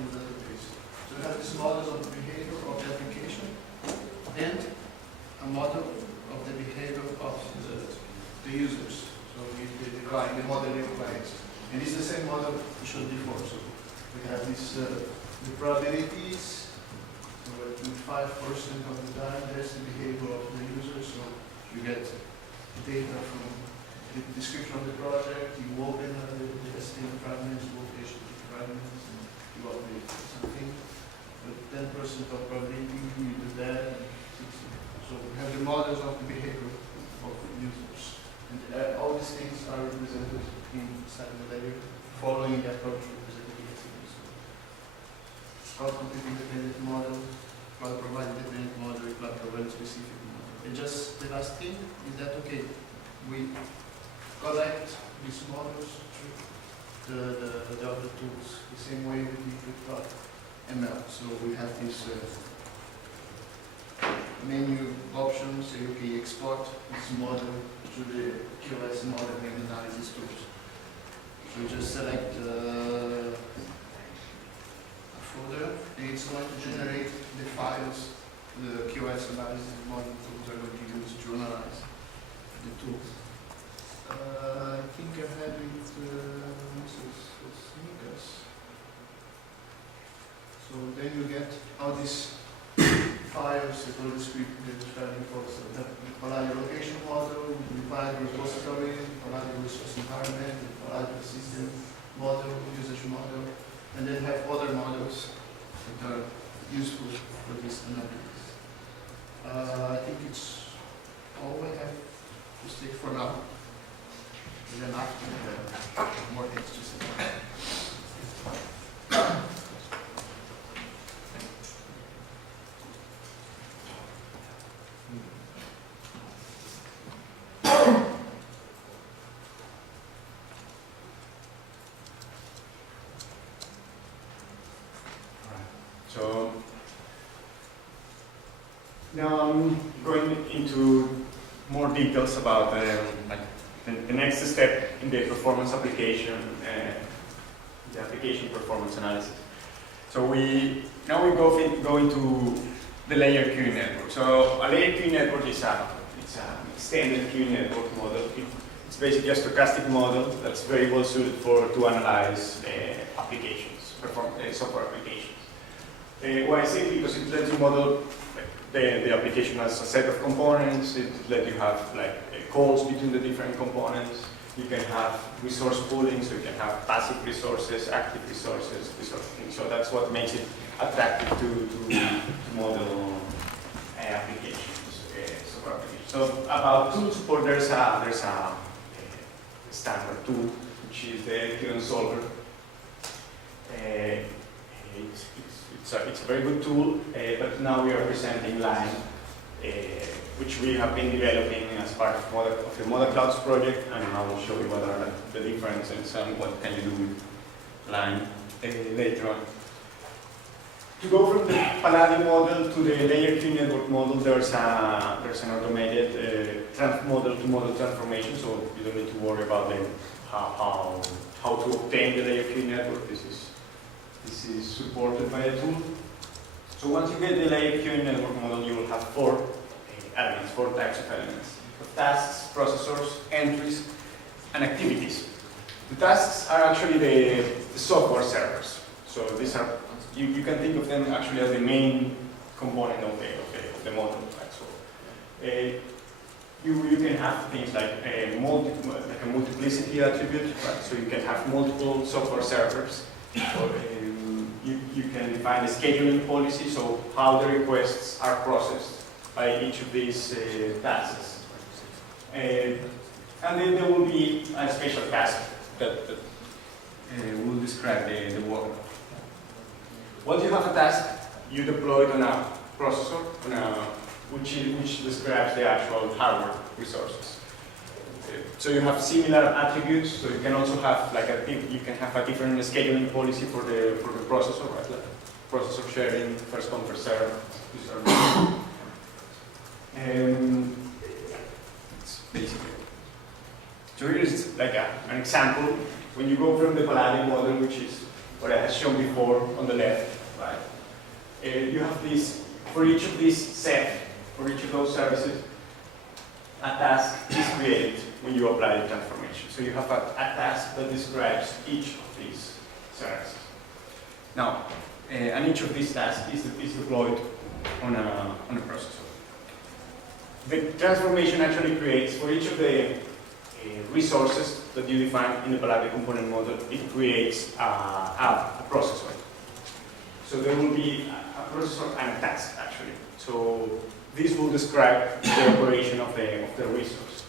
from the database. So we have these models of the behavior of the application and a model of the behavior of the users. So the client, the model of clients. And it's the same model we showed before. So we have this, the probabilities. So at 5% of the time, that's the behavior of the user. So you get data from the description of the project, you open the HTML fragments, you open HTML fragments, and you update something. But 10% of probability, you do that. So we have the models of the behavior of users. And all these things are represented inside the layer, following the approach represented in the cloud compute independent model, cloud provider independent model, cloud provider specific model. And just the last thing is that, okay, we collect these models through the other tools, the same way we did with cloud ML. So we have this menu options, say, okay, export this model to the QoS model and analysis tools. So you just select a folder, and it's going to generate the files the QoS analysis model tools are going to use to analyze the tools. I think I had it, so then you get all these files, the script, the describing folks, so the Palladium location model, the Palladium repository, the Palladium resource environment, the Palladium system model, usage model, and then have other models that are useful for this analysis. I think it's all I have to say for now. And then after, more things to say. So now I'm going into more details about the next step in the performance application, the application performance analysis. So now we go into the layer queuing network. So a layer queuing network is an extended queuing network model. It's basically a stochastic model that's very well suited to analyze applications, software applications. Why I say because it lets you model the application as a set of components. It lets you have calls between the different components. You can have resource pooling, so you can have passive resources, active resources, this sort of thing. So that's what makes it attractive to model applications, software applications. So about tool support, there's a standard tool, which is the Qt Solver. It's a very good tool, but now we are presenting Line, which we have been developing as part of the MODAClouds project, and I will show you what are the differences and what can you do with Line later on. To go from the Palladium model to the layer queuing network model, there's an automated model-to-model transformation, so you don't need to worry about how to obtain the layer queuing network. This is supported by a tool. So once you get the layer queuing network model, you will have four types of elements: tasks, processors, entries, and activities. The tasks are actually the software servers. So these are, you can think of them actually as the main component of the model. Right? So you can have things like a multiplicity attribute. Right? So you can have multiple software servers. So, you can define the scheduling policy, so how the requests are processed by each of these tasks. And then there will be a special task that will describe the work. Once you have a task, you deploy it on a processor, which describes the actual hardware resources. So you have similar attributes. So you can also have a different scheduling policy for the processor, right? Like processor sharing, first come first serve. These are it's basically. So here's like an example. When you go from the Palladium model, which is what I had shown before on the left, right? You have this, for each of these set, for each of those services, a task is created when you apply the transformation. So you have a task that describes each of these services. Now, and each of these tasks is deployed on a processor. The transformation actually creates, for each of the resources that you define in the Palladium component model, it creates a processor. So there will be a processor and a task, actually. So this will describe the operation of the resource.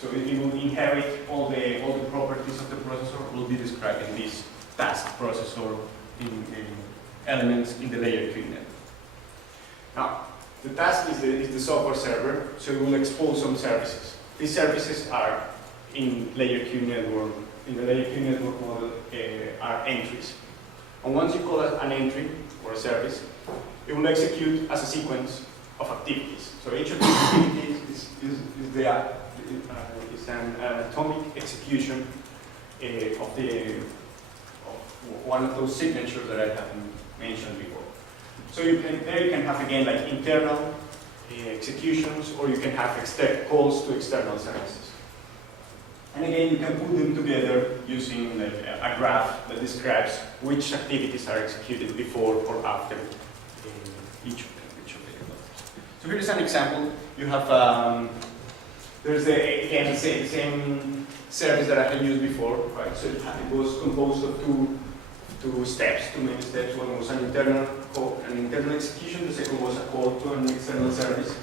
So it will inherit all the properties of the processor, will be described in this task processor in elements in the layer 3 network. Now, the task is the software server, so it will expose some services. These services are in layer Q network, in the layer Q network model, are entries. And once you call an entry or a service, it will execute as a sequence of activities. So each of these activities is an atomic execution of one of those signatures that I have mentioned before. So there you can have again like internal executions, or you can have calls to external services. And again, you can put them together using like a graph that describes which activities are executed before or after each of the others. So here's an example. You have there's again the same service that I had used before, right? So it was composed of two steps, two main steps. One was an internal call, an internal execution. The second was a call to an external service.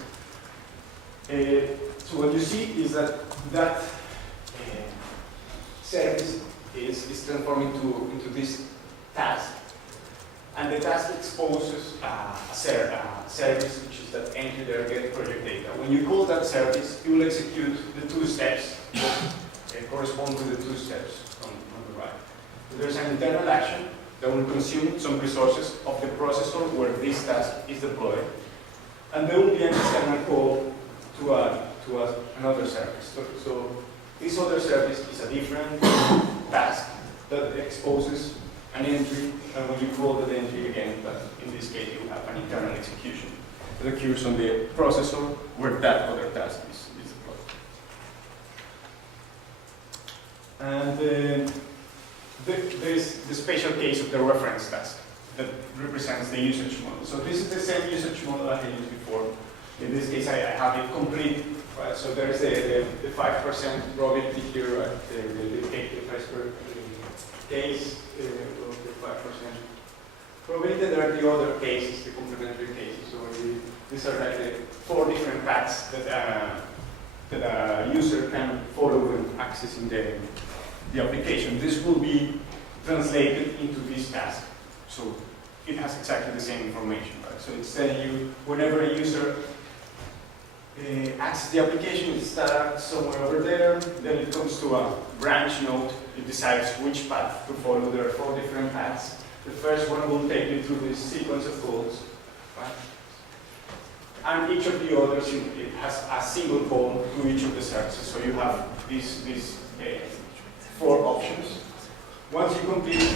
So what you see is that service is transformed into this task, and the task exposes a service, which is that entry there, get project data. When you call that service, you will execute the two steps that correspond to the two steps on the right. So there's an internal action that will consume some resources of the processor where this task is deployed, and there will be an external call to another service. So this other service is a different task that exposes an entry, and when you call that entry again, but in this case you have an internal execution that occurs on the processor where that other task is deployed. And there's the special case of the reference task that represents the usage model. So this is the same usage model I had used before. In this case, I have it complete. Right? So there's the 5% probability here, right? The first case of the 5% probability. There are the other cases, the complementary cases. So these are like the 4 different paths that a user can follow when accessing the application. This will be translated into this task. So it has exactly the same information. Right? So it's telling you whenever a user access the application, it starts somewhere over there, then it comes to a branch node, it decides which path to follow. There are 4 different paths. The first one will take you through this sequence of calls, right? And each of the others, it has a single call to each of the services. So you have these 4 options. Once you complete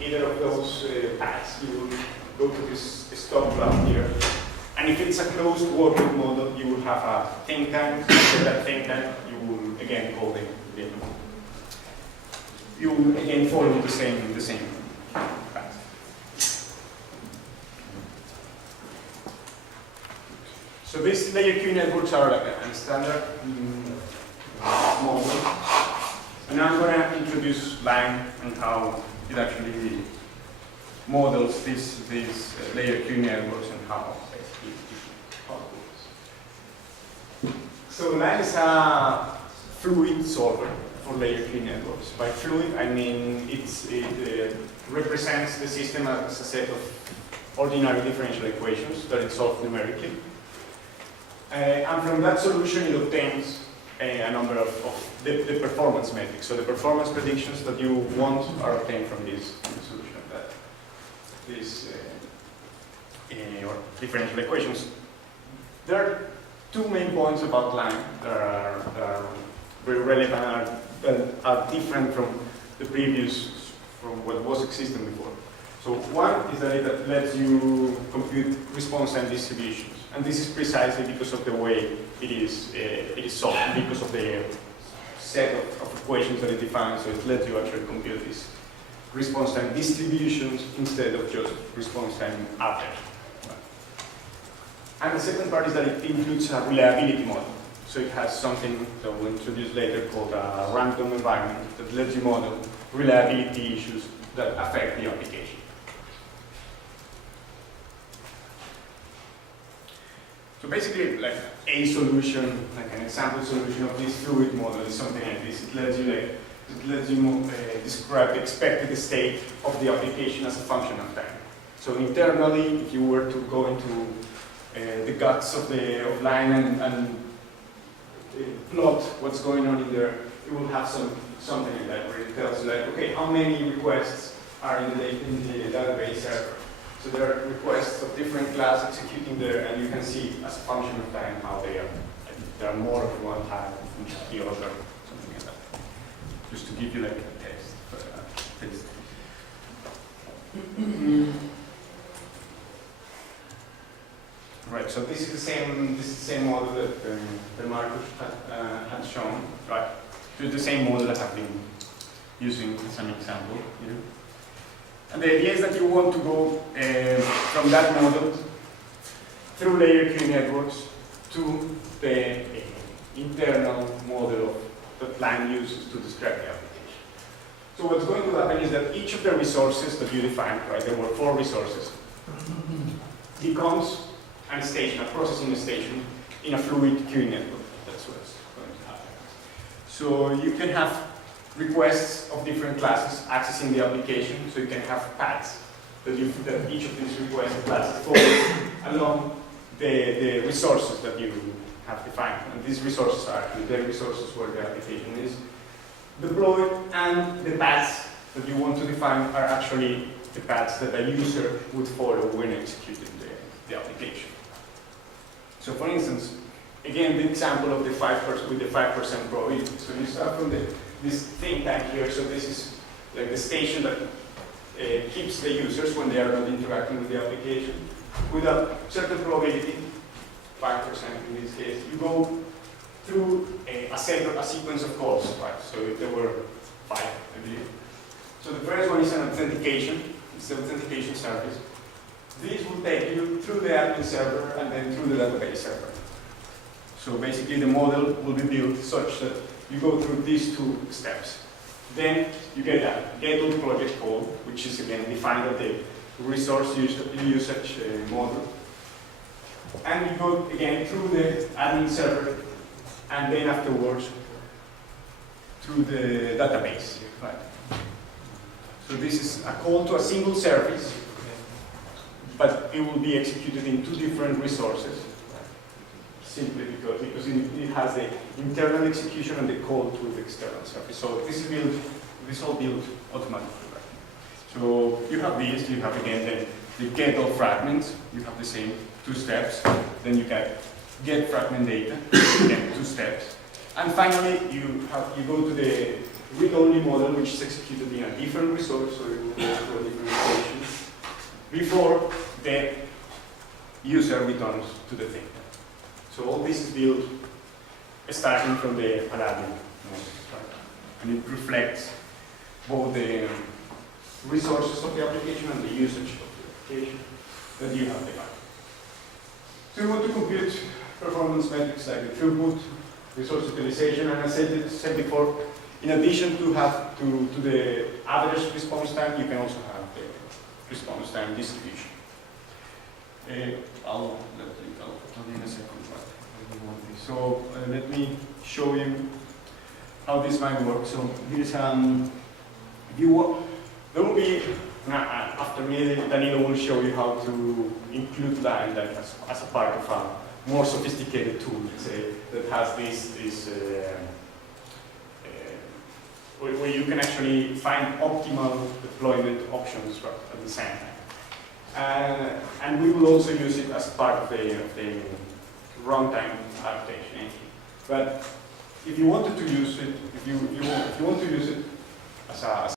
either of those paths, you will go to this stop graph here. And if it's a closed working model, you will have a think tank. After that think tank, you will again call them. You will again follow the same path. So these layer Q networks are like a standard model. And now I'm going to introduce line and how it actually models these layer Q networks and how it works. So line is a fluid solver for layer Q networks. By fluid, I mean it represents the system as a set of ordinary differential equations that it solves numerically. And from that solution, it obtains a number of the performance metrics. So the performance predictions that you want are obtained from this solution of that. These differential equations. There are 2 main points about line that are very relevant and are different from the previous from what was existing before. So one is that it lets you compute response time distributions, and this is precisely because of the way it is solved, because of the set of equations that it defines. So it lets you actually compute these response time distributions instead of just response time average. And the second part is that it includes a reliability model. So it has something that we'll introduce later called a random environment that lets you model reliability issues that affect the application. So basically, like a solution, like an example solution of this fluid model is something like this. It lets you describe the expected state of the application as a function of time. So internally, if you were to go into the guts of the line and plot what's going on in there, you will have something like that where it tells you like, okay, how many requests are in the database server. So there are requests of different class executing there, and you can see as a function of time how they are. There are more of one type than the other, something like that. Just to give you like a test. Right. So this is the same model that Marcus had shown. Right. So it's the same model that I've been using as an example here. And the idea is that you want to go from that model through layer queue networks to the internal model that line uses to describe the application. So what's going to happen is that each of the resources that you defined, right, there were 4 resources, becomes a station, a processing station in a fluid queue network. That's what's going to happen. So you can have requests of different classes accessing the application, so you can have paths that each of these request classes follow along the resources that you have defined. And these resources are actually the resources where the application is deployed, and the paths that you want to define are actually the paths that a user would follow when executing the application. So for instance, again, the example of the 5% with the 5% probability. So you start from this think tank here. So this is like the station that keeps the users when they are not interacting with the application with a certain probability, 5% in this case. You go through a sequence of calls, right? So if there were 5, I believe. So the first one is an authentication. It's the authentication service. This will take you through the admin server and then through the database server. So basically the model will be built such that you go through these 2 steps. Then you get a get project call, which is again defined at the resource usage model. And you go again through the admin server and then afterwards through the database. Right. So this is a call to a single service, but it will be executed in 2 different resources, simply because it has the internal execution and the call to the external service. So this is all built automatically. Right? So you have this, you have again the get all fragments, you have the same 2 steps, then you get fragment data, again 2 steps, and finally you go to the read-only model, which is executed in a different resource, so it will go to a different location before the user returns to the thing. So all this is built starting from the admin model, right? And it reflects both the resources of the application and the usage of the application that you have defined. So you want to compute performance metrics like the throughput, resource utilization, and as I said before, in addition to the average response time, you can also have the response time distribution. I'll talk in a second. So let me show you how this might work. So here's if you want, there will be after me, Danilo will show you how to include line that as a part of a more sophisticated tool, let's say, that has this where you can actually find optimal deployment options at the same time. And we will also use it as part of the runtime adaptation. But if you wanted to use it, if you want to use it as a